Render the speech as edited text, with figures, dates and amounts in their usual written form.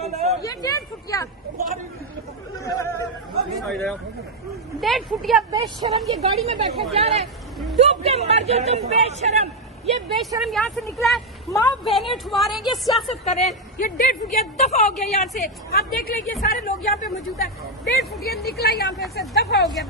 ये 1.5 फुटिया 1.5 फुटिया बेशरम ये गाड़ी में बैठे जा रहे हैं। डूब के मर जाओ तुम बेशरम। ये बेशरम यहाँ से निकला है, माँ बहने ठुआ रहे हैं, ये सियासत कर रहे हैं। ये 1.5 फुटिया दफा हो गया यहाँ से। आप देख लीजिए सारे लोग यहाँ पे मौजूद है। 1.5 फुटिया निकला यहाँ पे से दफा हो गया।